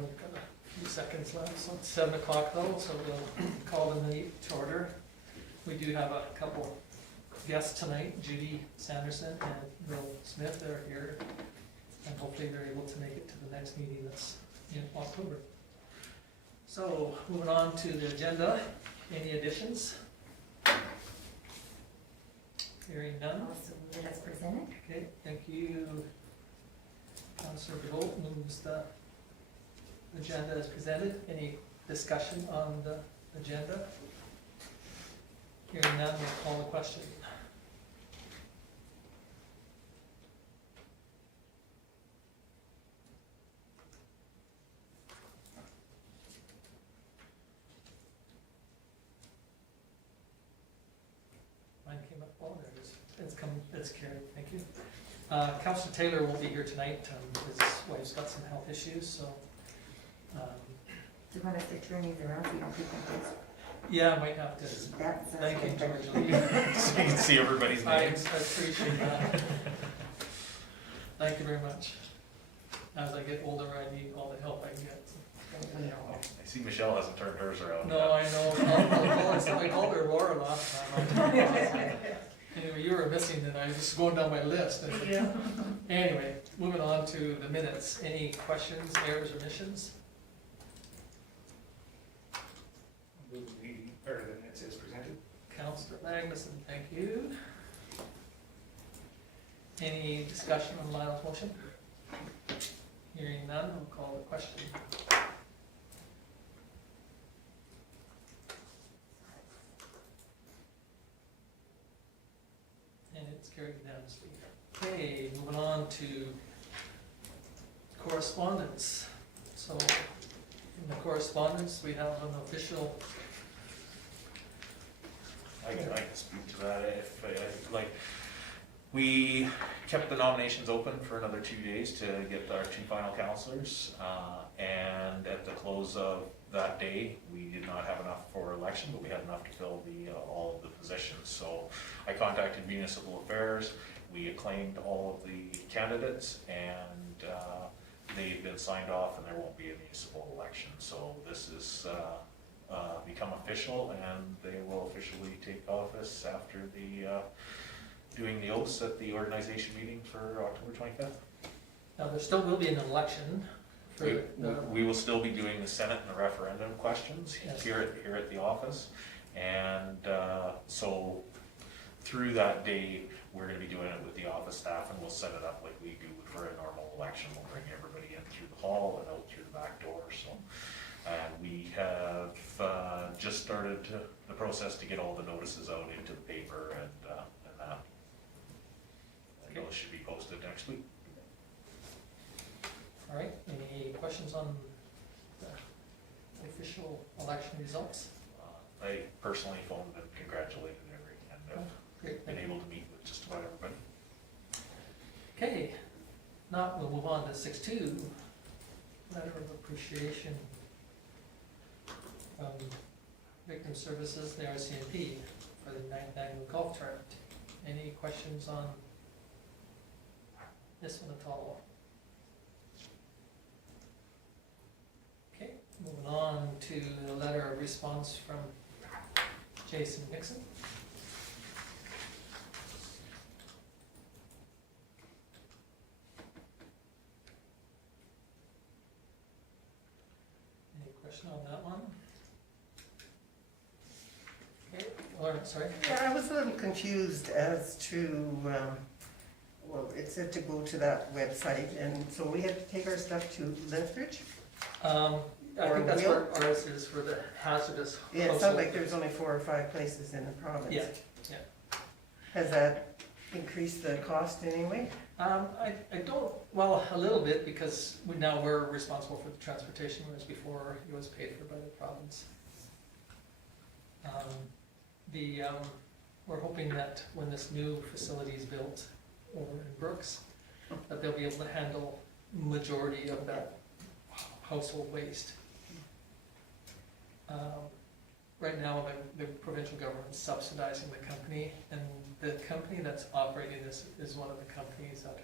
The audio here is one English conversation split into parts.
we've got a few seconds left, so it's 7 o'clock though, so we'll call the meeting to order. We do have a couple guests tonight, Judy Sanderson and Bill Smith, they're here. And hopefully they're able to make it to the next meeting that's in October. So, moving on to the agenda, any additions? Hearing none. Also move it as presented. Okay, thank you. Councillor DeVolt moves the agenda as presented. Any discussion on the agenda? Hearing none, we'll call the question. Mine came up, oh, there it is. It's carried, thank you. Councillor Taylor won't be here tonight, his wife's got some health issues, so. Do you want us to turn these around so you don't keep them close? Yeah, I might have to. That's Thank you, good. George. So you can see everybody's I names. appreciate that. Thank you very much. As I get older, I need all the help I can get. I see Michelle hasn't turned hers around No, yet. I know. I called her Laura last time. Anyway, you were missing, and I was just going down my list. Anyway, moving on to the minutes. Any questions, errors, or omissions? Move the minutes as presented. Councillor Magnuson, thank you. Any discussion on Lyle's motion? Hearing none, we'll call the question. And it's carried unanimously. Okay, moving on to correspondence. So, in the correspondence, we have an official. I can speak to that if, we kept the nominations open for another 2 days to get our 2 final councillors. And at the close of that day, we did not have enough for election, but we had enough to fill all of the positions. So I contacted Municipal Affairs, we acclaimed all of the candidates, and they've been signed off, and there won't be a municipal election. So this is become official, and they will officially take office after doing the oaths at the organization meeting for October 25th. Now, there still will be an election for We will still be doing the Senate and the referendum questions Yes. here at the office. And so through that day, we're gonna be doing it with the office staff, and we'll set it up like we do for a normal election. We'll bring everybody in through the hall and out through the back door, so. And we have just started the process to get all the notices out into the paper and that. And those should be posted next week. All right, any questions on the official election results? I personally phoned and congratulated every, and have Great, been thank you. able to meet with just about everybody. Okay, now we'll move on to 6.2, letter of appreciation from Victim Services, the RCMP, for the 9th annual golf tournament. Any questions on this one at all? Okay, moving on to the letter of response from Jason Nixon. Any question on that one? Okay, Lauren, sorry. Yeah, I was a little confused as to, well, it said to go to that website, and so we had to take our stuff to Lethbridge? I Or think that's wheel? where ours is for the hazardous Yeah, it household. sounded like there's only 4 or 5 places in the province. Yeah, yeah. Has that increased the cost in any way? I don't, well, a little bit, because we're responsible for the transportation, whereas before it was paid for by the province. We're hoping that when this new facility is built over in Brooks, that they'll be able to handle majority of that household waste. Right now, the provincial government's subsidizing the company, and the company that's operating this is one of the companies that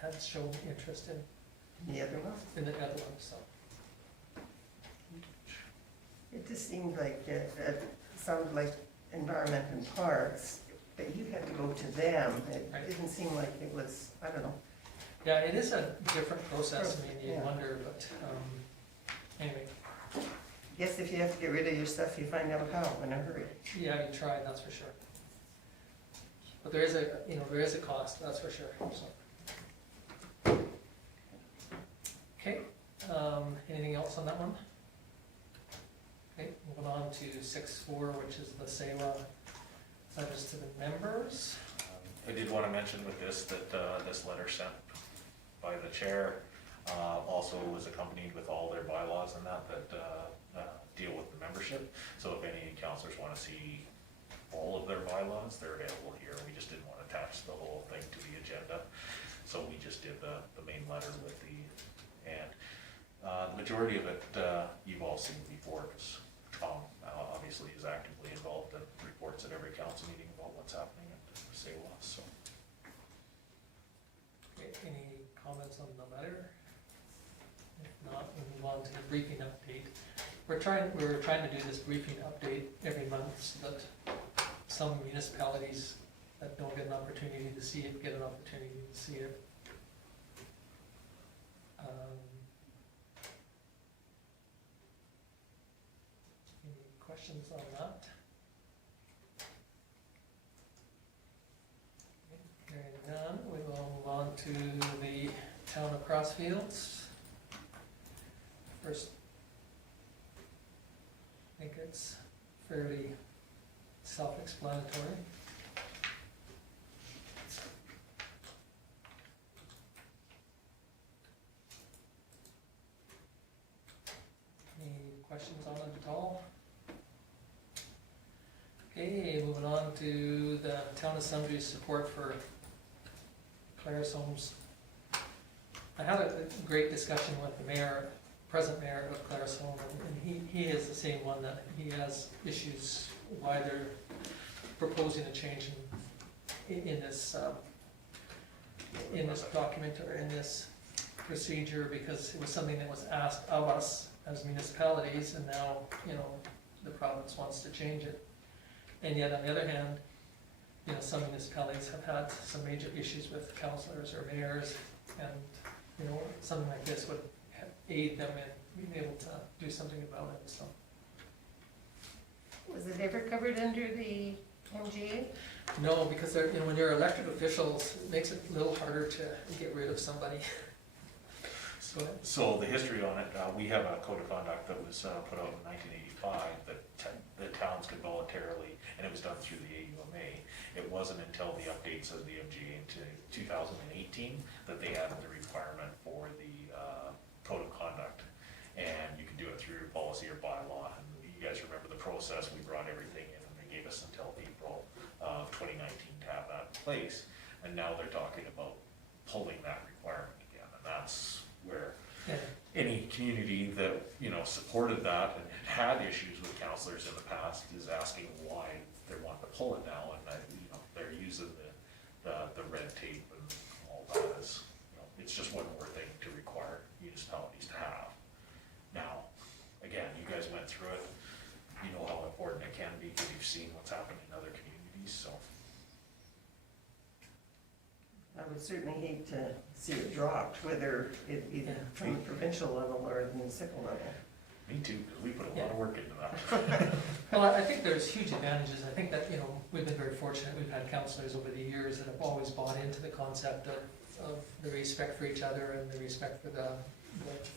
has shown interest in The other one? the other one, so. It just seemed like, it sounded like Environment and Parks, but you had to go to them. It Right. didn't seem like it was, I don't know. Yeah, it is a different process, I mean, you Yeah. wonder, but, anyway, Guess if you have to get rid of your stuff, you find out how in a hurry. yeah, you tried, that's for sure. But there is a, there is a cost, that's for sure, so. Okay, anything else on that one? Okay, moving on to 6.4, which is the SEWA letters to the members. I did want to mention with this that this letter sent by the chair also was accompanied with all their bylaws and that deal with the membership. So if any councilors want to see all of their bylaws, they're available here. We just didn't want to attach the whole thing to the agenda. So we just did the main letter with and the majority of it you've all seen before, because Tom obviously is actively involved and reports at every council meeting about what's happening at SEWA, so. Okay, any comments on the letter? If not, we'll move on to the briefing update. We were trying to do this briefing update every month so that some municipalities that don't get an opportunity to see it, get an opportunity to see it. Any questions on that? Hearing none, we will move on to the Town of Crossfield. First, I think it's fairly self-explanatory. Any questions on it at all? Okay, moving on to the Town of Sundre's support for Claris homes. I had a great discussion with the mayor, present mayor of Claris home, and he is the same one, that he has issues why they're proposing a change in this document or in this procedure, because it was something that was asked of us as municipalities, and now, the province wants to change it. And yet, on the other hand, some municipalities have had some major issues with councillors or mayors, and, something like this would aid them in being able to do something about it, so. Was it ever covered under the MGA? No, because they're, when you're elected officials, it makes it a little harder to get rid of somebody. So the history on it, we have a code of conduct that was put out in 1985 that the towns could voluntarily, and it was done through the AUMA. It wasn't until the updates of the MGA into 2018 that they added the requirement for the code of conduct. And you can do it through policy or bylaw. And you guys remember the process, we brought everything in and they gave us until April of 2019 to have that in place. And now they're talking about pulling that requirement again. And that's where any community that, supported that and had issues with councillors in the past is asking why they want to pull it now, and that, they're using the red tape and all that as, it's just one more thing to require municipalities to have. Now, again, you guys went through it, you know how important it can be, because you've seen what's happened in other communities, so. I would certainly hate to see it dropped, whether it be from the provincial level or the municipal level. Me too, because we put a lot of work into that. Well, I think there's huge advantages. I think that, we've been very fortunate. We've had councillors over the years that have always bought into the concept of the respect for each other and the respect for the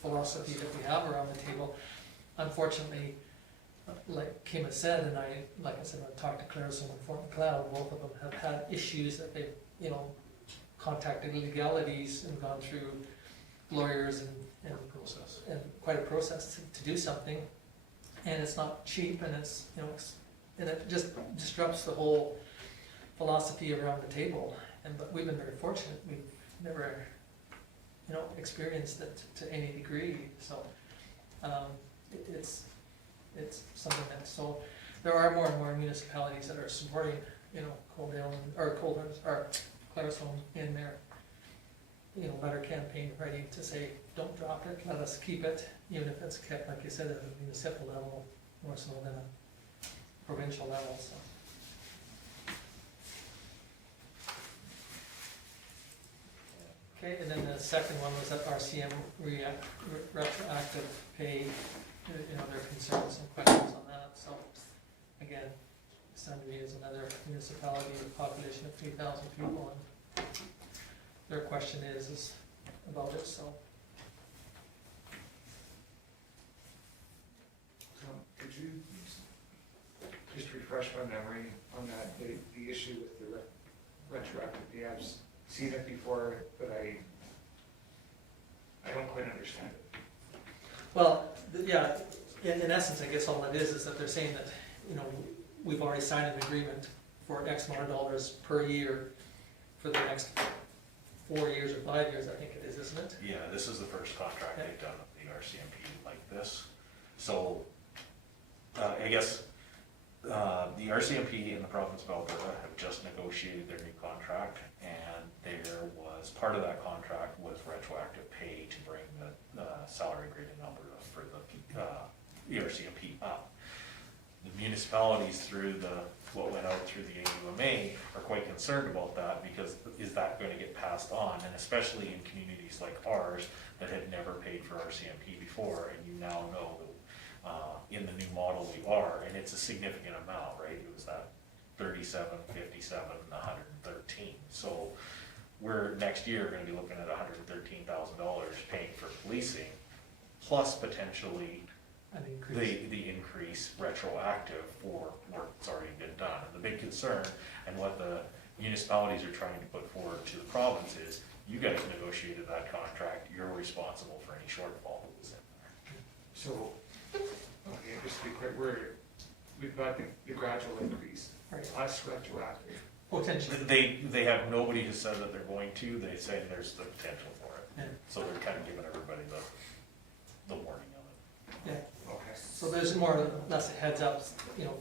philosophy that we have around the table. Unfortunately, like Kim has said, and I talked to Claris and Fort McLeod, both of them have had issues that they've, contacted legalities and gone through lawyers and process, and quite a process to do something, and it's not cheap, and it's, and it just disrupts the whole philosophy around the table. But we've been very fortunate, we've never, experienced it to any degree, so, it's something that, so, there are more and more municipalities that are supporting, Claris home in their, letter campaign writing to say, don't drop it, let us keep it, even if it's kept, like you said, at a municipal level, more so than a provincial level, so. Okay, and then the second one was that RCM retroactive pay, their concerns and questions on that, so, again, Sundre is another municipality with a population of 3,000 people, and their question is about it, so. Could you just refresh my memory on that, the issue with the retroactive pay? I've seen it before, but I don't quite understand it. Well, yeah, in essence, I guess all it is that they're saying that, we've already signed an agreement for X amount of dollars per year for the next 4 years or 5 years, I think it is, isn't it? Yeah, this is the first contract they've done with the RCMP like this. So, I guess, the RCMP in the province of Alberta have just negotiated their new contract, and there was, part of that contract was retroactive pay to bring the salary grade in Alberta for the RCMP up. The municipalities through what went out through the AUMA are quite concerned about that, because is that going to get passed on? And especially in communities like ours that had never paid for RCMP before, and you now know that in the new model we are, and it's a significant amount, right? It was that 37, 57, and 113. So we're next year going to be looking at $113,000 paying for policing, plus potentially An increase. the increase retroactive for work that's already been done. And the big concern, and what the municipalities are trying to put forward to the province is, you guys negotiated that contract, you're responsible for any shortfall that was in there. So, okay, just to be clear, we've got the gradual increase, Right. less retroactive. Potentially. They have, nobody has said that they're going to, they say there's the potential for it. Yeah. So they're kind of giving everybody the warning of it. Yeah, Okay. so there's more or less a heads up,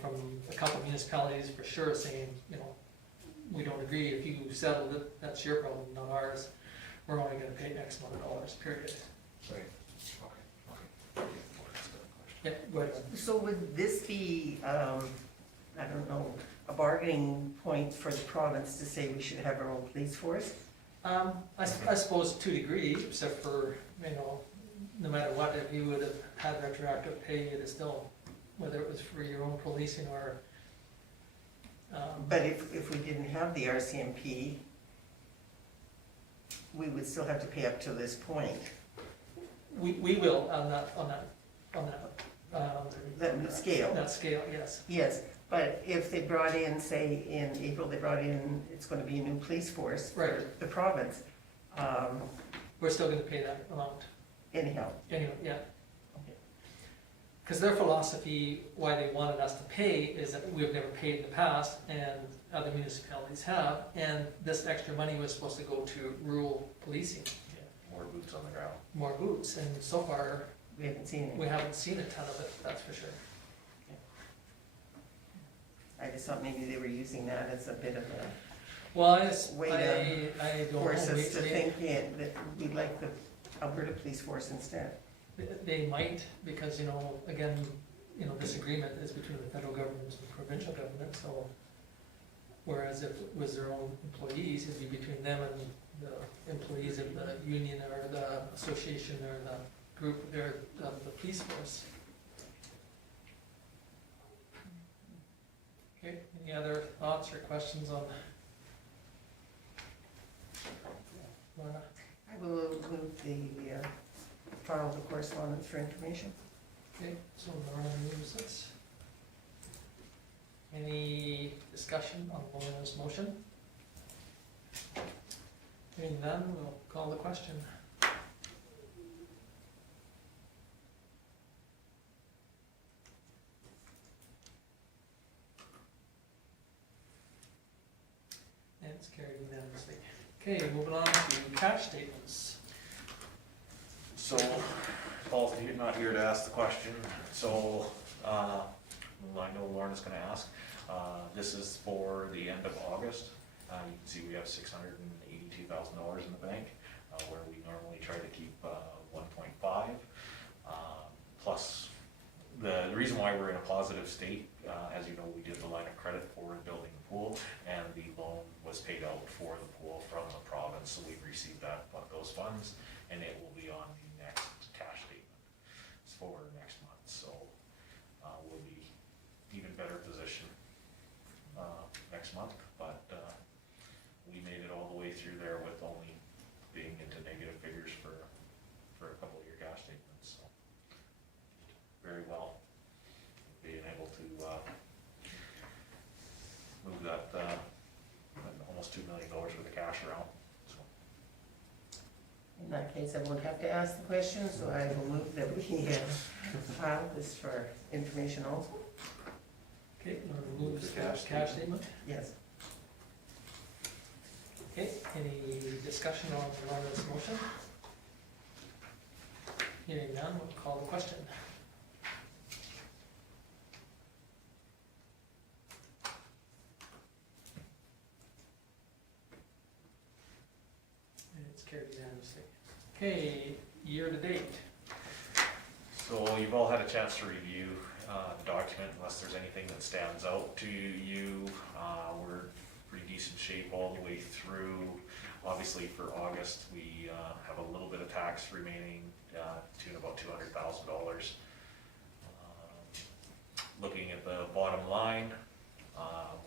from a couple municipalities for sure saying, we don't agree, if you settled it, that's your problem, not ours. We're only gonna pay X amount of dollars, period. Right, okay. Yeah, go ahead. So would this be, I don't know, a bargaining point for the province to say we should have our own police force? I suppose to a degree, except for, no matter what, if you would have had retroactive pay, it is still, whether it was for your own policing or, But if we didn't have the RCMP, we would still have to pay up to this point. we will on that That new scale. that scale, yes. Yes, but if they brought in, say, in April, they brought in, it's gonna be a new police force for Right. the province, We're still gonna pay that amount, anyhow. anyway, yeah. Okay. Because their philosophy, why they wanted us to pay, is that we've never paid in the past, and other municipalities have, and this extra money was supposed to go to rural policing, More boots on the ground. more boots, and so far, We haven't seen we it. haven't seen a ton of it, that's for sure. I just thought maybe they were using that as a bit of a Well, Way I don't know. force us to They- think, yeah, that we'd like the Alberta Police Force instead. They might, because, again, this agreement is between the federal government and the provincial government, so whereas if it was their own employees, it'd be between them and the employees of the union or the association or the group there of the police force. Okay, any other thoughts or questions on? Lorna? I will move the, file the correspondence for information. Okay, so Lorna moves this. Any discussion on Lorna's motion? Hearing none, we'll call the question. And it's carried unanimously. Okay, moving on to cash statements. So, Paul's not here to ask the question, so, I know Lorna's gonna ask. This is for the end of August. You can see we have $682,000 in the bank, where we normally try to keep 1.5. Plus, the reason why we're in a positive of state. As you know, we did the line of credit for building the pool, and the loan was paid out for the pool from the province, so we've received those funds, and it will be on the next cash statement for next month, so we'll be even better position next month, but we made it all the way through there with only being into negative figures for a couple of year cash statements, so very well. Being able to move that almost $2 million worth of cash around, so. In that case, I won't have to ask the question, so I will move that we file this for information also. Okay, we'll move the cash statement. Yes. Okay, any discussion on this motion? Hearing none, we'll call the question. It's carried unanimously. Okay, year to date. So you've all had a chance to review the document, unless there's anything that stands out to you. We're in pretty decent shape all the way through. Obviously for August, we have a little bit of tax remaining to about $200,000. Looking at the bottom line,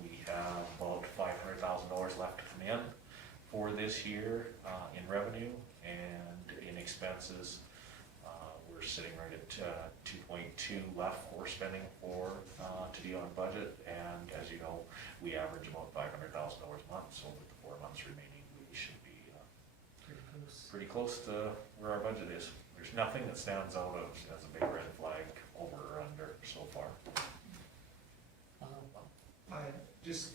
we have about $500,000 left to come in for this year in revenue, and in expenses, we're sitting right at 2.2 left for spending to be on budget, and as you know, we average about $500,000 a month, so with the 4 months remaining, we should be pretty close to where our budget is. There's nothing that stands out as a big red flag over or under so far. Just,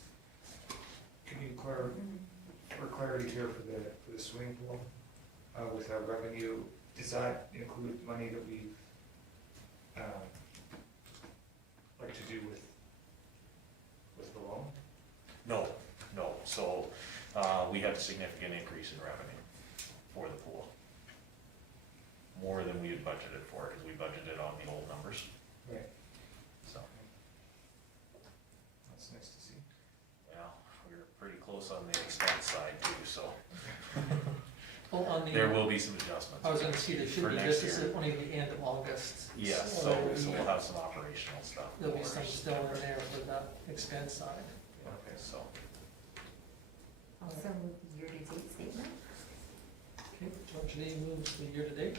can you for clarity here for the swimming pool, with our revenue, does that include money that we like to do with the loan? No. So we had a significant increase in revenue for the pool. More than we had budgeted for, because we budgeted on the old numbers. Right. So, That's nice to see. well, we were pretty close on the expense side too, so Well, on there the, will be some adjustments. I was gonna see, there should for be, next this is year. only the end of August. Yes, so we'll have some operational stuff. There'll be for some us. still in there for that expense side. Okay, so, Also, year-to-date statement. Okay, George Lee moves the year to date.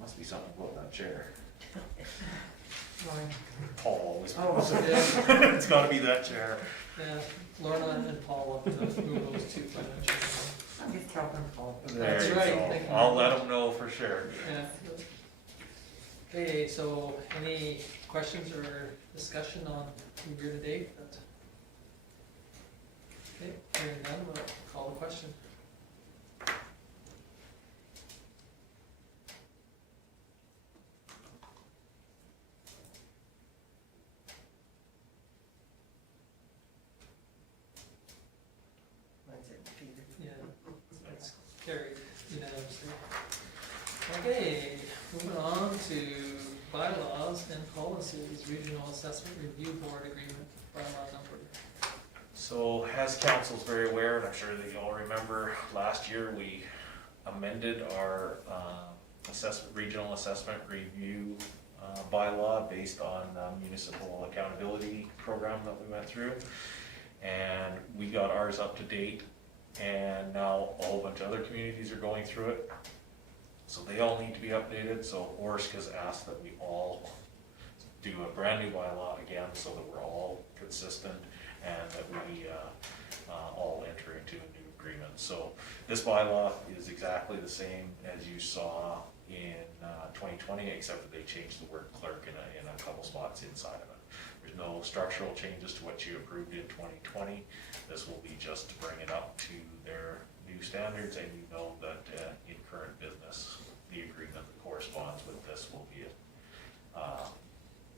must be something about that chair. Lauren. Paul always. Oh, Yeah, It's gotta be that chair. yeah, Lorna and Paul will have to move those two financials. I'm just helping Paul. That's There you right, go. thank you. I'll let him know for sure. Yeah. Okay, so any questions or discussion on the year to date? Okay, hearing none, we'll call the question. Mine's defeated. Yeah, that's carried unanimously. Okay, moving on to bylaws and policies, regional assessment review board agreement, bylaw number. So as council's very aware, and I'm sure that you all remember, last year we amended our regional assessment review bylaw based on municipal accountability program that we went through. And we got ours up to date, and now a whole bunch of other communities are going through it. So they all need to be updated, so ORSC has asked that we all do a brand new bylaw again, so that we're all consistent and that we all enter into a new agreement. So this bylaw is exactly the same as you saw in 2020, except that they changed the word clerk in a couple spots inside of it. There's no structural changes to what you approved in 2020. This will be just to bring it up to their new standards, and you know that in current business, the agreement that corresponds with this will be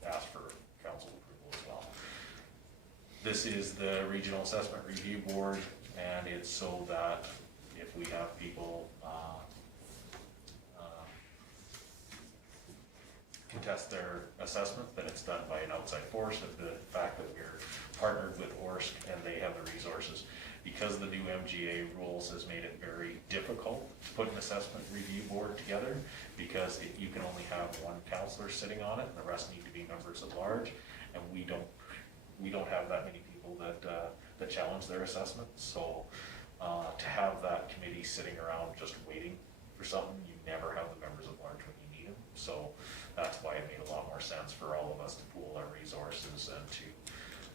asked for council approval as well. This is the Regional Assessment Review Board, and it's so that if we have people contest their assessment, that it's done by an outside force, that the fact that we're partnered with ORSC and they have the resources. Because the new MGA rules has made it very difficult to put an assessment review board together, because you can only have one counselor sitting on it, and the rest need to be members at large, and we don't have that many people that challenge their assessment. So to have that committee sitting around just waiting for something, you never have the members at large when you need them. So that's why it made a lot more sense for all of us to pool our resources and to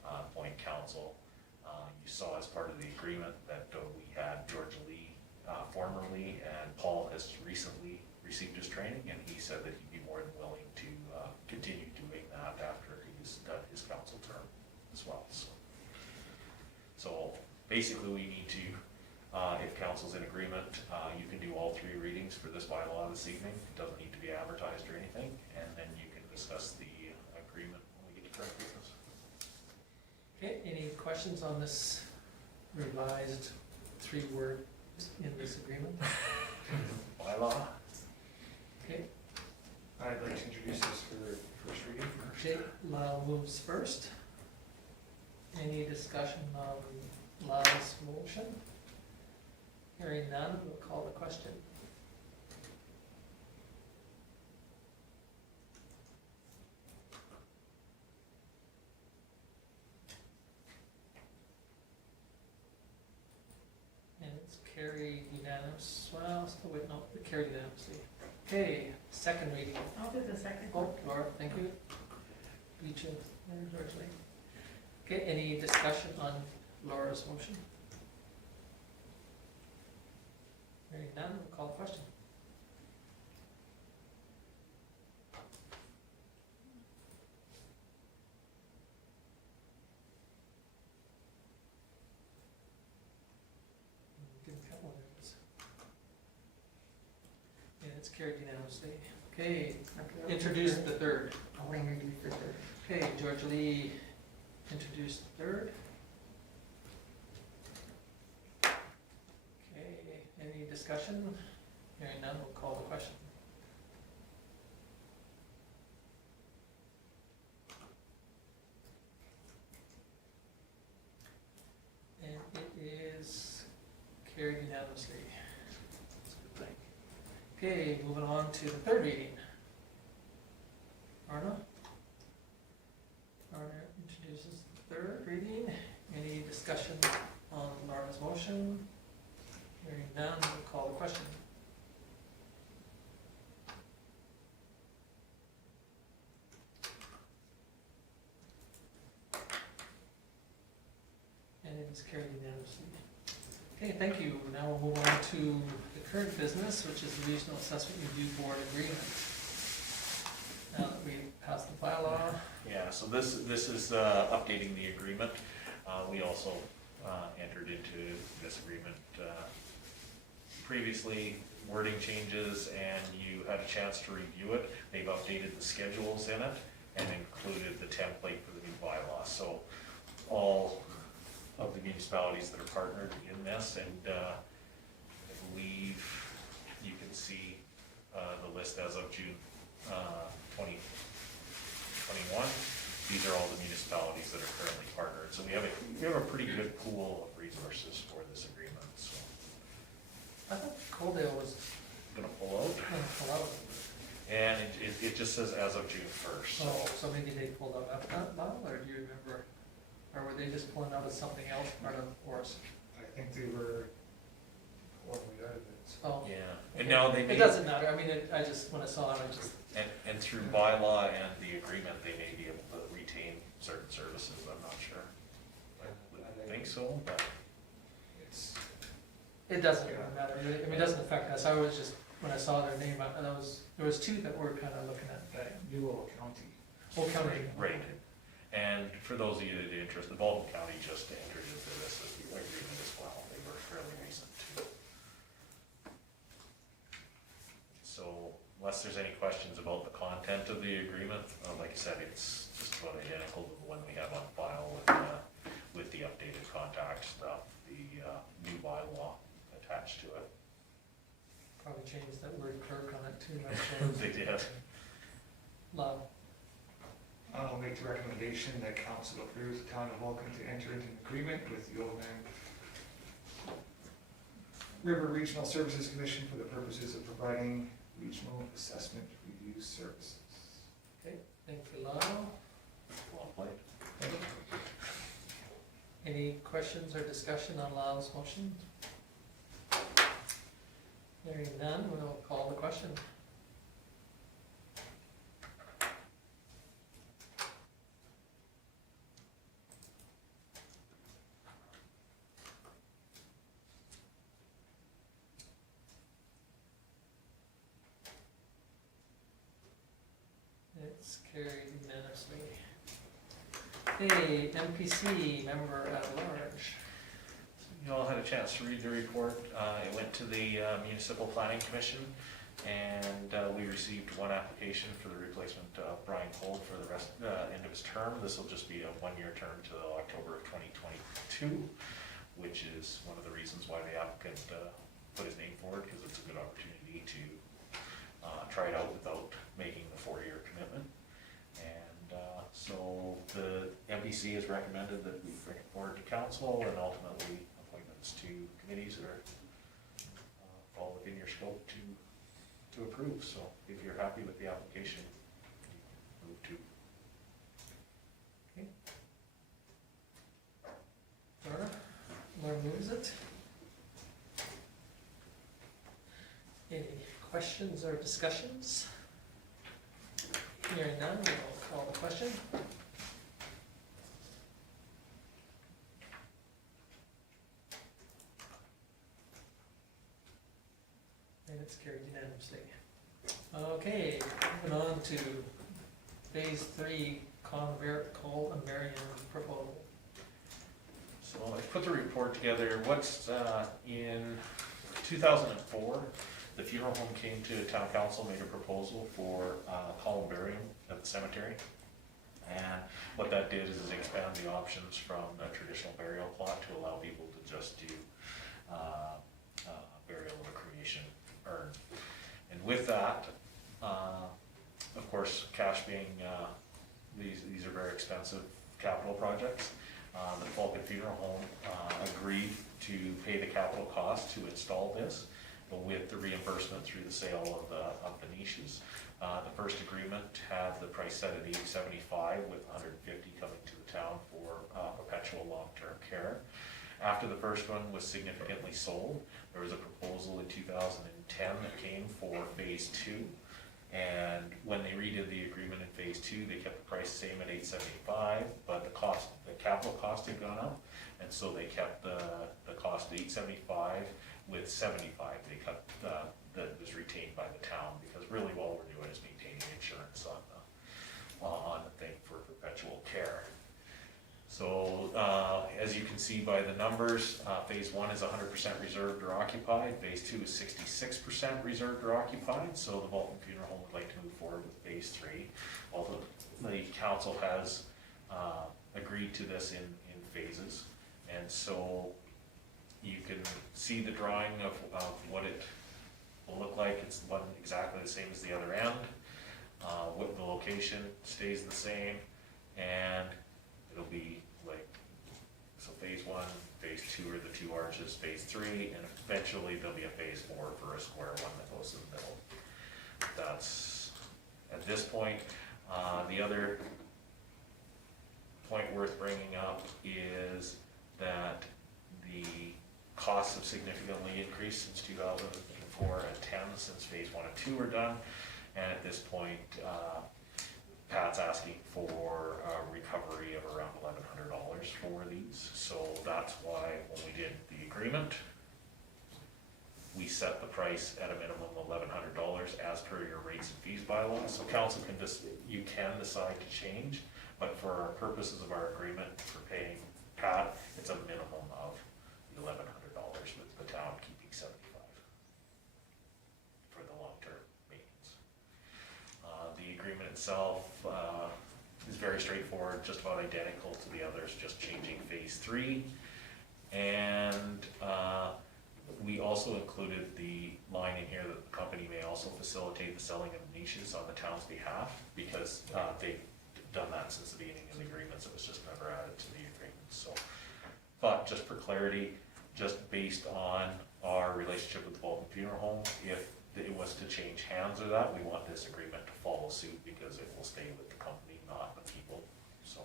appoint counsel. You saw as part of the agreement that we had George Lee formerly, and Paul has recently received his training, and he said that he'd be more than willing to continue doing that after he's done his council term as well. So basically we need to, if council's in agreement, you can do all 3 readings for this bylaw this evening. It doesn't need to be advertised or anything, and then you can discuss the agreement when we get to current business. Okay, any questions on this revised 3 words in this agreement? Bylaw? Okay, I'd like to introduce this for first reading. okay, Lyle moves first. Any discussion on Lyle's motion? Hearing none, we'll call the question. And it's carried unanimous, well, still wait, no, it carried unanimously. Okay, second reading. I'll do the second. Oh, Laura, thank you. Beach and George Lee. Okay, any discussion on Laura's motion? Hearing none, we'll call the question. Didn't count one of those. And it's carried unanimously. Okay, introduce the third. I'll introduce the third. Okay, George Lee introduced the third. Okay, any discussion? Hearing none, we'll call the question. And it is carried unanimously. That's a good thing. Okay, moving on to the third reading. Arna? Arna introduces the third reading. Any discussion on Laura's motion? Hearing none, we'll call the question. And it is carried unanimously. Okay, thank you. Now we'll move on to the current business, which is the Regional Assessment Review Board Agreement. Now that we passed the bylaw. Yeah, so this is updating the agreement. We also entered into this agreement previously, wording changes, and you had a chance to review it. They've updated the schedules in it and included the template for the new bylaw. So all of the municipalities that are partnered in this, and I believe you can see the list as of June 2021. These are all the municipalities that are currently partnered. So we have a pretty good pool of resources for this agreement. So I thought Coaldale was gonna pull out, gonna pull out. and it just says as of June 1st. Oh, so maybe they pulled out after that, Lyle, or do you remember? Or were they just pulling out of something else, part of Forest? I think they were pulling it out of it. Oh. Yeah, and now they It may, doesn't matter, I mean, I just, when I saw it, I just, and through bylaw and the agreement, they may be able to retain certain services, I'm not sure. I think so, but It's, it doesn't really matter, I mean, it doesn't affect us, I was just, when I saw their name, there was 2 that we're kind of looking at. that Newell County. Old County. right. And for those of you that are interested, the Vulcan County just entered into this agreement as well. They were fairly recent too. So unless there's any questions about the content of the agreement, like I said, it's just about identical to the one we have on file with the updated contact stuff, the new bylaw attached to it. Probably changed that word clerk on it too, I'm sure. They did. Lyle? I'll make the recommendation that council approves the town of Vulcan to enter into an agreement with the Old Man River Regional Services Commission for the purposes of providing regional assessment review services. Thank you, Lyle. Well played. Any questions or discussion on Lyle's motion? Hearing none, we'll call the question. It's carried unanimously. Hey, MPC Member-At-Large. You all had a chance to read the report. It went to the Municipal Planning Commission, and we received one application for the replacement of Brian Cole for the end of his term. This will just be a one-year term to October of 2022, which is one of the reasons why the applicant put his name forward, because it's a good opportunity to try it out without making the 4-year commitment. And so the MPC has recommended that we bring it forward to council, and ultimately appointments to committees that are fall within your scope to approve. So if you're happy with the application, you move to. Laura moves it. Any questions or discussions? Hearing none, we'll call the question. And it's carried unanimously. Okay, moving on to phase 3 Columbarium proposal. So I put the report together. What's in 2004, the funeral home came to town council, made a proposal for Columbarium at the cemetery. And what that did is it expand the options from a traditional burial plot to allow people to just do burial of a cremation urn. And with that, of course, cash being, these are very expensive capital projects. The Vulcan Funeral Home agreed to pay the capital cost to install this, but with the reimbursement through the sale of the niches. The first agreement had the price set at $875, with $150 coming to the town for perpetual long-term care. After the first one was significantly sold, there was a proposal in 2010 that came for phase 2. And when they redid the agreement in phase 2, they kept the price same at $875, but the capital cost had gone up, and so they kept the cost at $875 with $75. They cut that was retained by the town, because really all we're doing is maintaining insurance on the thing for perpetual care. So as you can see by the numbers, phase 1 is 100% reserved or occupied, phase 2 is 66% reserved or occupied, so the Vulcan Funeral Home would like to move forward with phase 3, although the council has agreed to this in phases. And so you can see the drawing of what it will look like. It's one exactly the same as the other end. What the location stays the same, and it'll be like, so phase 1, phase 2 are the 2 arches, phase 3, and eventually there'll be a phase 4 for a square one that goes in the middle. That's, at this point, the other point worth bringing up is that the costs have significantly increased since 2004 and 10, since phase 1 and 2 were done, and at this point, Pat's asking for a recovery of around $1,100 for these. So that's why when we did the agreement, we set the price at a minimum of $1,100 as per your rates and fees bylaw. So council can you can decide to change, but for our purposes of our agreement for paying Pat, it's a minimum of $1,100 with the town keeping $75 for the long-term maintenance. The agreement itself is very straightforward, just about identical to the others, just changing phase 3. And We also included the line in here that the company may also facilitate the selling of niches on the town's behalf, because they've done that since the beginning of the agreements, it was just never added to the agreement, so. But just for clarity, just based on our relationship with the Vulcan Funeral Home, if it was to change hands or that, we want this agreement to follow suit, because it will stay with the company, not the people, so.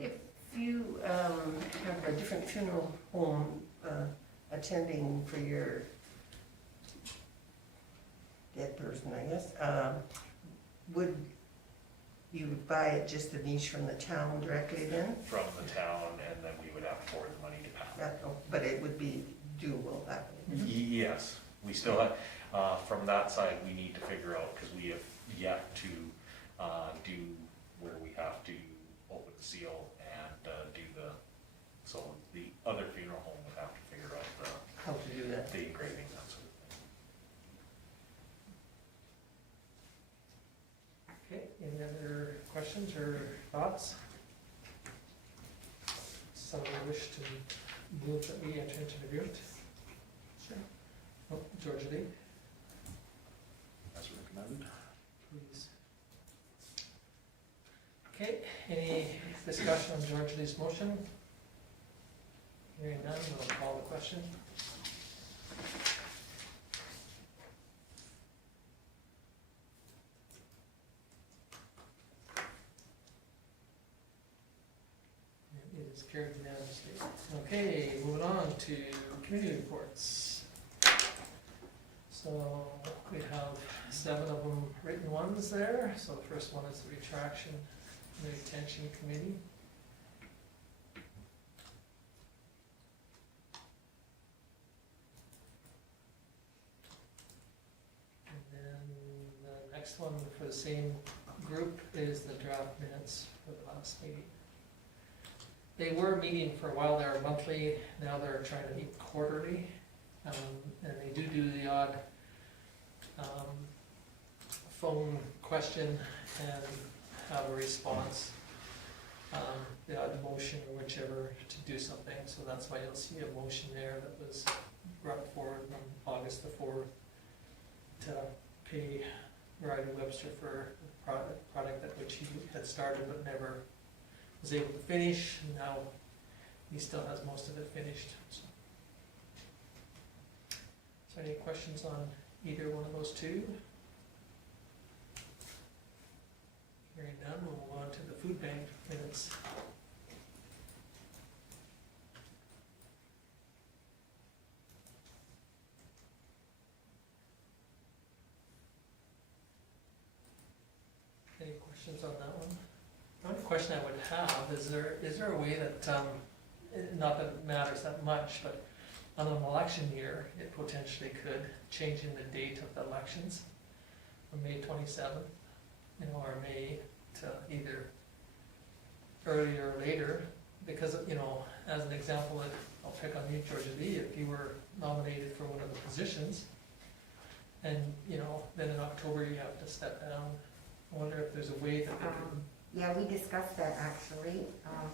If you have a different funeral home attending for your dead person, I guess, would you buy it just the niche from the town directly then? From the town, and then we would have to forward the money to Pat. But it would be doable that way? Yes, we still have, from that side, we need to figure out, because we have yet to do where we have to open the seal and do the, so the other funeral home would have to figure out How to do that? the engraving, that sort of thing. Okay, any other questions or thoughts? Someone wish to move that we enter into the agreement? Sure. Oh, George Lee, As recommended. please. Okay, any discussion on George Lee's motion? Hearing none, we'll call the question. It is carried unanimously. Okay, moving on to committee reports. So we have 7 of them written ones there. So the first one is the retraction and retention committee. And then the next one for the same group is the draft minutes for the last meeting. They were meeting for a while, they were monthly, now they're trying to meet quarterly. And they do the odd phone question and have a response, the odd motion or whichever to do something. So that's why you'll see a motion there that was brought forward on August the 4th to pay Ryder Webster for the product that which he had started but never was able to finish. Now he still has most of it finished. So any questions on either one of those two? Hearing none, we'll move on to the food bank minutes. Any questions on that one? The only question I would have is there a way that, not that it matters that much, but on an election year, it potentially could change in the date of the elections from May 27th, or May to either earlier or later, because, as an example, I'll pick on you, Georgia Lee, if you were nominated for one of the positions, and, then in October you have to step down, I wonder if there's a way that they could. Yeah, we discussed that actually,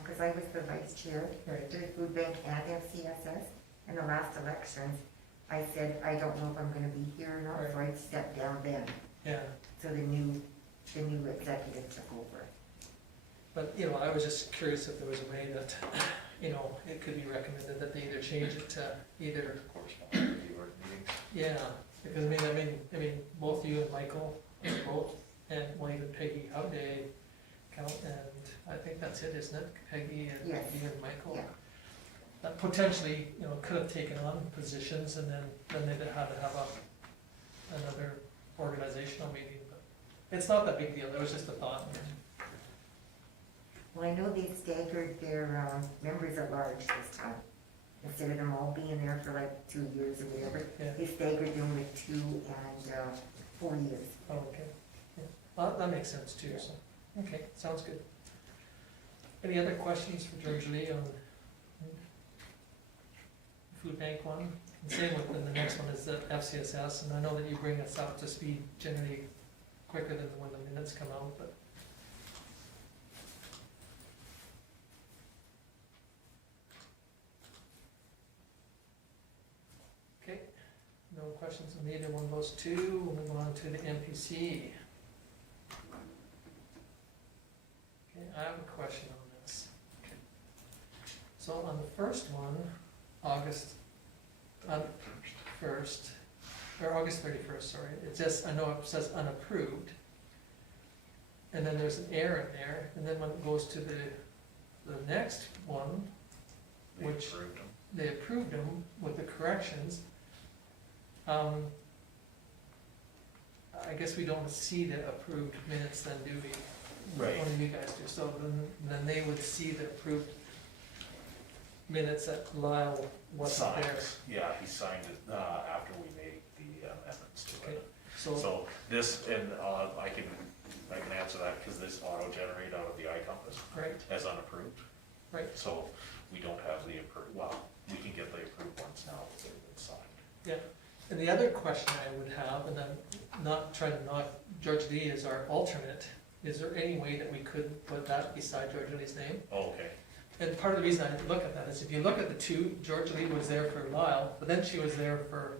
because I was the vice chair Right. to the food bank and FCSS. In the last elections, I said, I don't know if I'm gonna be here or not, so I stepped down then. Yeah, So the new executive took over. but, I was just curious if there was a way that, it could be recommended that they either change it to either, Correspondence review or meetings. yeah, because I mean, both you and Michael, both, and well, even Peggy Howday count, and I think that's it, isn't it? Peggy and Yes. you and Michael. Yeah. That potentially, could have taken on positions, and then they'd had to have another organizational meeting, but it's not that big deal, it was just a thought. Well, I know they staggered their members at large this time. Instead of them all being there for like 2 years or whatever, Yeah, they staggered them with 2 and 4 years. oh, okay, yeah, well, that makes sense too, so, okay, sounds good. Any other questions for George Lee on food bank one? And same with the next one is the FCSS, and I know that you bring us up to speed generally quicker than when the minutes come out, but. questions on either one of those two? We'll move on to the MPC. Okay, I have a question on this. So on the first one, August 1st, or August 31st, sorry, it just, I know it says unapproved. And then there's an error in there, and then when it goes to the next one, They Which- approved them. they approved them with the corrections. I guess we don't see the approved minutes then, do we? Right. Only you guys do, so then they would see the approved minutes that Lyle wasn't there. Signs. Yeah, he signed it, after we made the amendments to Okay, it. so, So this, and, I can answer that, because this auto-generate out of the iCompass right, as unapproved. right, So we don't have the approved, well, we can get the approved ones now that they've been signed. and the other question I would have, and I'm not trying to knock George Lee is our alternate, is there any way that we could put that beside George Lee's name? Oh, okay. And part of the reason I look at that is if you look at the two, George Lee was there for Lyle, but then she was there for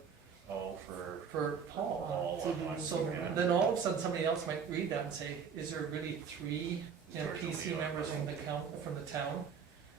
Oh, for Paul. all of us, So yeah. then all of a sudden, somebody else might read that and say, is there really three George MPC Lee, members from the town?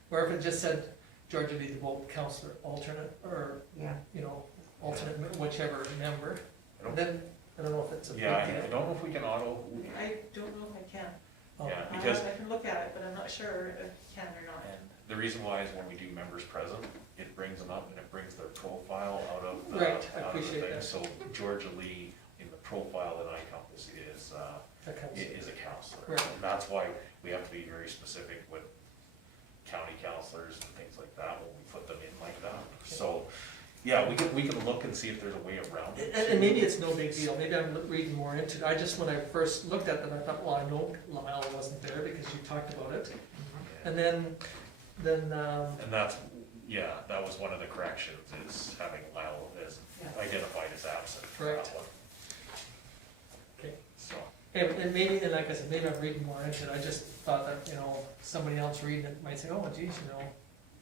Or if it just said George Lee, the vote counselor alternate, or, Yeah, you know, alternate, whichever member, I don't- then, I don't know if it's a big Yeah, I deal. don't know if we can auto, I don't know if I can. Oh, yeah, because, I can look at it, but I'm not sure if I can or not. and the reason why is when we do members present, it brings them up and it brings their profile out of the, Right, I out of the appreciate thing. that. So Georgia Lee, in the profile that iCompass that counts. is a counselor. Right. And that's why we have to be very specific with county counselors and things like that when we put them in like that. So, yeah, we can look and see if there's a way around it. And maybe it's no big deal, maybe I'm reading more into it, I just, when I first looked at them, I thought, well, I know Lyle wasn't there because you talked about it. Yeah. And then, And that's, yeah, that was one of the corrections, is having Lyle as Yeah. identified as absent for Right. that one. okay. So, And maybe, and like I said, maybe I'm reading more into it, I just thought that, you know, somebody else reading it might say, oh geez, you know,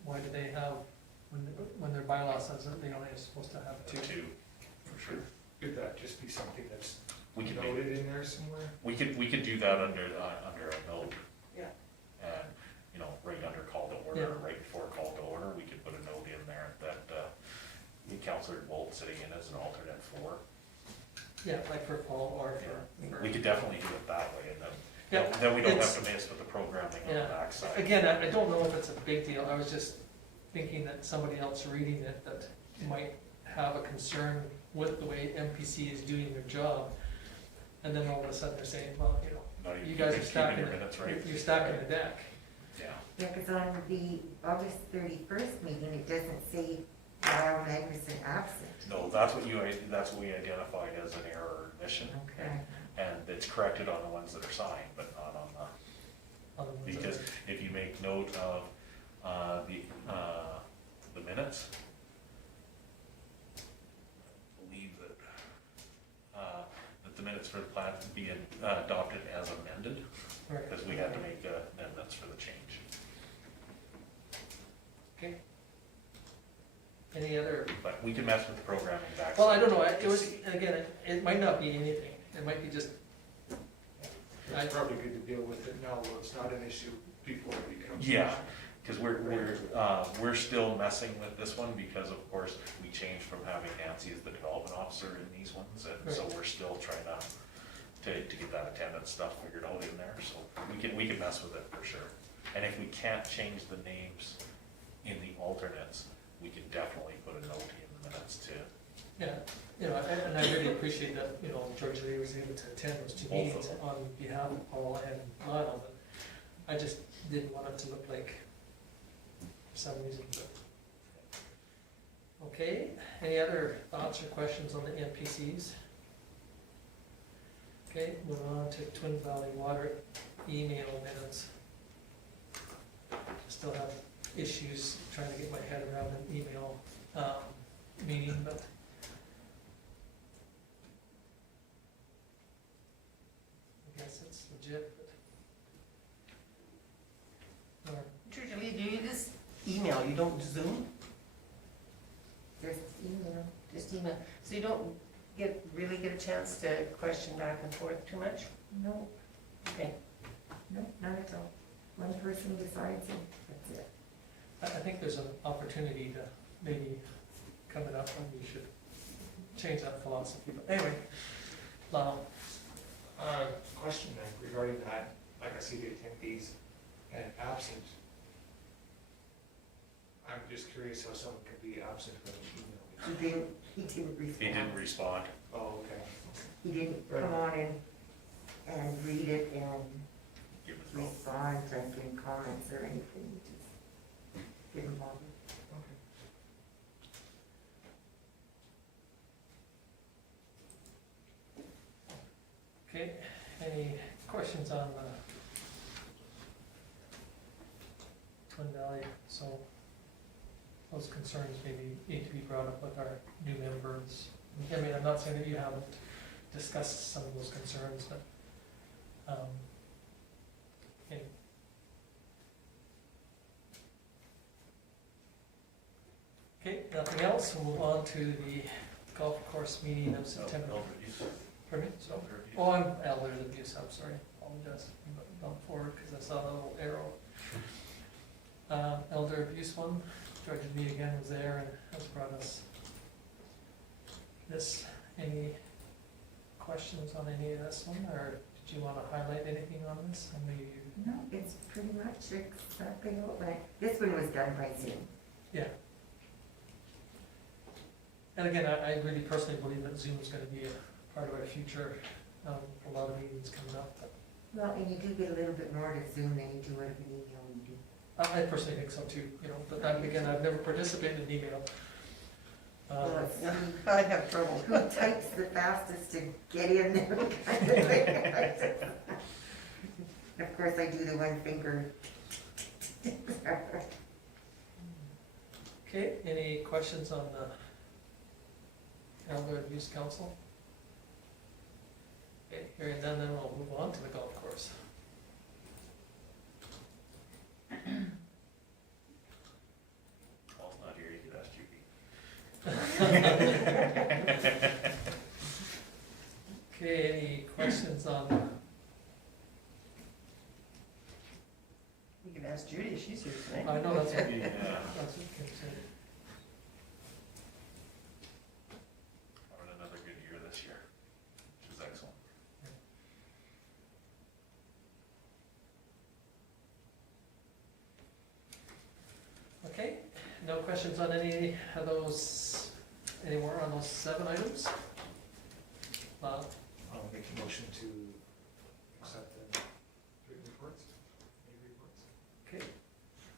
why do they have, when their bylaw says that they only are supposed to have two? two, for sure. Could that just be something that's We could make, noted in there somewhere? we could do that under a note. Yeah. And, you know, right under call to order, or right before call to order, we could put a note in there that, Counselor Bolt sitting in as an alternate for. Yeah, like for Paul or for. We could definitely do it that way, and Yeah, then we don't it's- have to mess with the programming on the Yeah. backside. Again, I don't know if it's a big deal, I was just thinking that somebody else reading it that might have a concern with the way MPC is doing their job. And then all of a sudden they're saying, well, you know, Not even you guys are keeping stacking your it, minutes, right? you're stacking the deck. Yeah, yeah, because on the August 31st meeting, it doesn't say Lyle Magnuson absent. no, that's what we identified as an error or omission, Okay. and it's corrected on the ones that are signed, but not on on the ones that- because if you make note of, the minutes, I believe that the minutes for the plan be adopted as amended, Right. because we had to make amendments for the change. Okay. Any other, But we can mess with the programming back. well, I don't know, it was, again, it might not be anything, it might be just, It's probably good to deal with it now, where it's not an issue before it becomes. an Yeah, issue. because we're still messing with this one, because of course, we changed from having Nancy as the development officer in these ones, and so Right. we're still trying to get that attendance stuff figured out in there, so we can mess with it for sure. And if we can't change the names in the alternates, we can definitely put a note in the minutes to yeah, you know, and I really appreciate that, you know, George Lee was able to attend those two Both of meetings them. on behalf of Paul and Lyle, but I just didn't want it to look like, for some reason, but. Okay, any other thoughts or questions on the NPCs? Okay, move on to Twin Valley Water email minutes. Still have issues trying to get my head around an email, meeting, but. I guess it's legit, but. George Lee, do you just email, you don't Zoom? Just email. Just email, so you don't really get a chance to question back and forth too much? No, Okay. no, not at all. One person decides and that's it. I think there's an opportunity to maybe coming up when we should change that philosophy, but anyway. Question then regarding that, like I see the attendees and absent. I'm just curious how someone could be absent from an email. He didn't respond. He didn't respond. Oh, okay. He didn't come on and read it and Give it a throw. respond, like in comments or anything, he just didn't bother. Okay, any questions on the Twin Valley? So those concerns maybe need to be brought up with our new members. I mean, I'm not saying that you haven't discussed some of those concerns, but, okay. Okay, nothing else, we'll move on to the golf course meeting of September. Elder abuse. Pardon me? Elder abuse. Oh, I'm elder abuse, I'm sorry, apologize, bump forward because I saw the little arrow. Elder abuse one, George and me again was there and has brought us this. Any questions on any of this one, or did you want to highlight anything on this? I know you, No, it's pretty much exactly what this one was done by Zoom. yeah. And again, I really personally believe that Zoom is gonna be a part of our future, a lot of meetings coming up, but Well, and you do get a little bit more to Zoom than you do out of an email meeting. I personally think so too, you know, but then again, I've never participated in email. Well, it's Yeah, I have trouble. who types the fastest to get in there kind of thing. Of course, I do the one finger. Okay, any questions on the Elder Abuse Council? Okay, hearing none, then we'll move on to the golf course. Paul's not here, you could ask Judy. Okay, any questions on, You can ask Judy, she's here tonight. I know that's what, Yeah. that's what Kim said. Having another good year this year, which is excellent. Okay, no questions on any of those, any more on those 7 items? I'll make a motion to accept the written reports, any reports. Okay,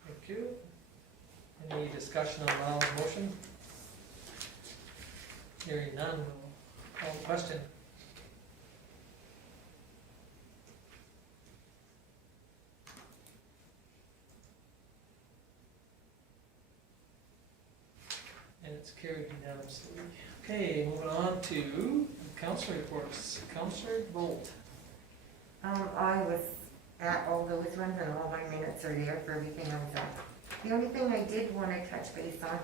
thank you. Any discussion on Lyle's motion? Hearing none, we'll call the question. And it's carried unanimously. Okay, moving on to council reports. Councillor Bolt. I was at all those ones and all my minutes are there for everything I was at. The only thing I did want to touch base on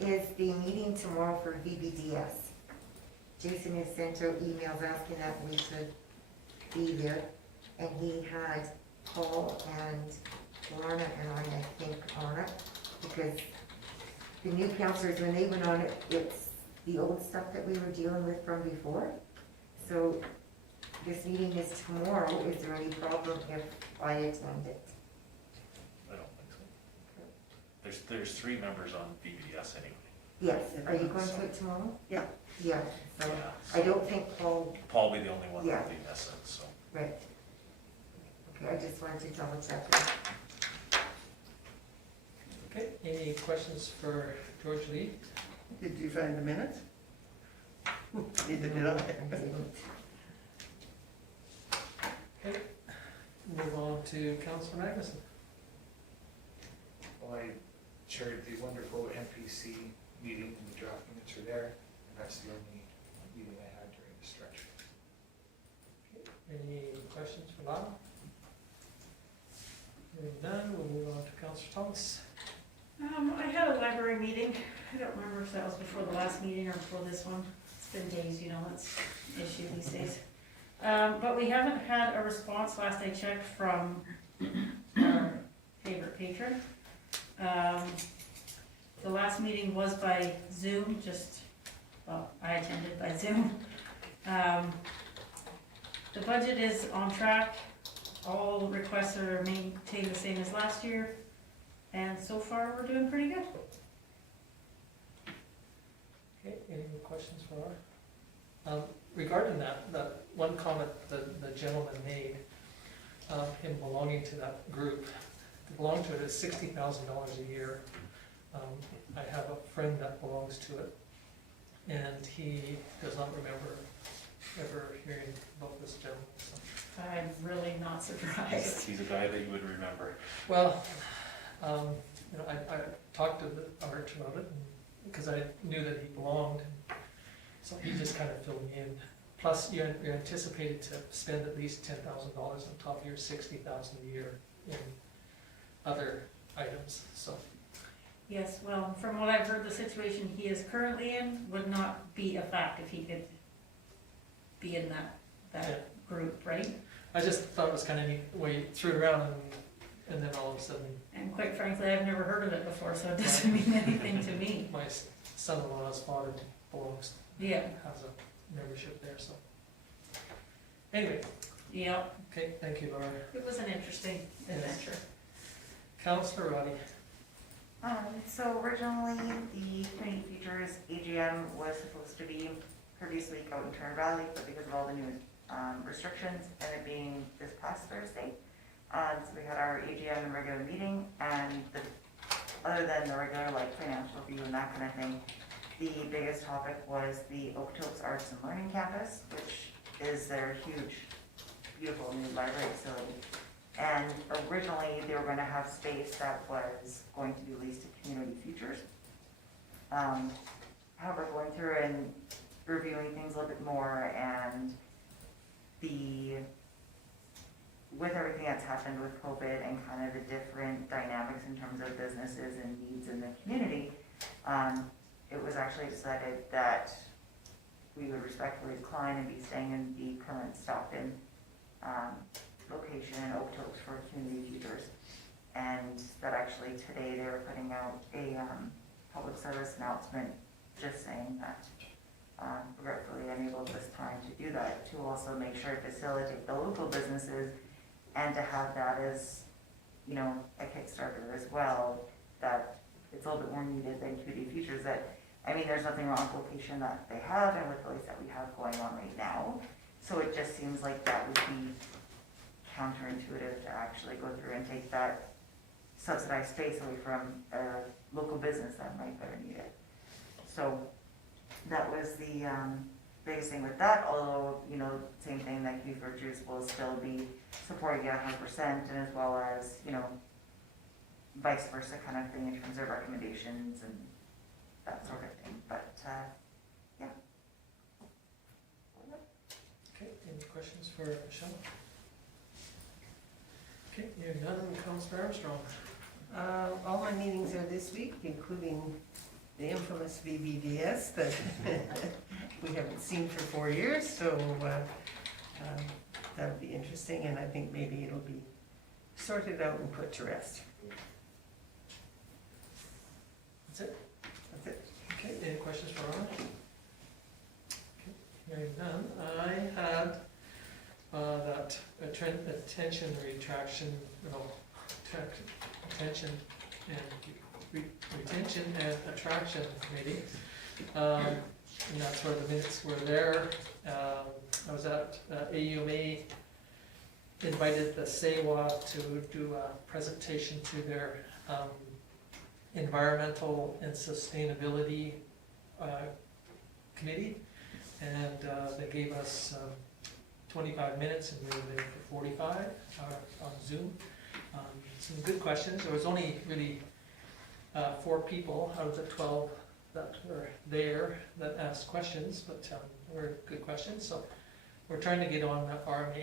is the meeting tomorrow for VBDS. Jason has sent out emails asking that we should be there, and he had Paul and Lorna and I think, on it, because the new councillors, when they went on it, it's the old stuff that we were dealing with from before. So this meeting is tomorrow. Is there any problem if I attend it? I don't think so. There's 3 members on BBS anyway. Yes, are you going to it tomorrow? Yeah. Yeah, so Yeah, I don't think Paul, Paul will be the only one Yeah. that'll be missing, so. right. Okay, I just wanted to double check that. Okay, any questions for George Lee? Did you find the minutes? Neither did I. didn't. Okay, move on to Councillor Magnuson. Well, I chaired the wonderful MPC meeting, and the draft minutes are there, and that's the only meeting I had during the stretch. Any questions for Lyle? Hearing none, we'll move on to Councillor Thomas. I had a library meeting. I don't remember if that was before the last meeting or before this one. It's been days, you know, it's an issue these days. But we haven't had a response, last I checked, from our favorite patron. The last meeting was by Zoom, I attended by Zoom. The budget is on track. All requests are maintained the same as last year. And so far, we're doing pretty good. Okay, any more questions for her? Regarding that one comment that the gentleman made, him belonging to that group, to belong to it is $60,000 a year. I have a friend that belongs to it, and he does not remember ever hearing about this gentleman. So. I'm really not surprised. He's a guy that you would remember. Well, you know, I talked to the Arch about it, because I knew that he belonged, so he just kind of filled me in. Plus, you're anticipated to spend at least $10,000 on top of your $60,000 a year in other items, so. Yes, well, from what I've heard, the situation he is currently in would not be a fact if he could be in that group, right? I just thought it was kind of neat, the way you threw it around and then all of a sudden, And quite frankly, I've never heard of it before, so it doesn't mean anything to me. my son-in-law's father belongs, Yeah, has a membership there, so. Anyway, yeah, okay, thank you, Laura. it was an interesting adventure. Councillor Roddy. So originally, the Community Futures AGM was supposed to be previous week out in Turner Valley, but because of all the new restrictions and it being this past Thursday, so we had our AGM and regular meeting, and other than the regular like financial review and that kind of thing, the biggest topic was the Okotoks Arts and Learning Campus, which is their huge, beautiful new library facility. And originally, they were going to have space that was going to be leased to Community Futures. However, going through and reviewing things a little bit more, and with everything that's happened with COVID and kind of the different dynamics in terms of businesses and needs in the community, it was actually decided that we would respectfully decline and be staying in the current Stockton location in Okotoks for Community Futures. And that actually today they were putting out a public service announcement just saying that regretfully unable at this time to do that, to also make sure to facilitate the local businesses and to have that as, you know, a Kickstarter as well, that it's a little bit more needed than Community Futures. That, I mean, there's nothing wrong with the location that they have and with the place that we have going on right now. So it just seems like that would be counterintuitive to actually go through and take that subsidized space away from a local business that might better need it. So that was the biggest thing with that, although, you know, same thing, that Youth Virtues will still be supporting it 100%, and as well as, you know, vice versa kind of thing in terms of recommendations and that sort of thing, but, yeah. Okay, any questions for Michelle? Okay, hearing none, Councillor Armstrong. All my meetings are this week, including the infamous VBDS that we haven't seen for 4 years, so that'll be interesting, and I think maybe it'll be sorted out and put to rest. That's it? That's it. Okay, any questions for Ron? Okay, hearing none, I had that attention retention and attraction committee, and that's where the minutes were there. I was at AUMA, invited the SEWA to do a presentation to their environmental and sustainability committee, and they gave us 25 minutes, and we were there for 45 on Zoom. Some good questions. There was only really 4 people out of the 12 that were there that asked questions, but were good questions. So we're trying to get on RMA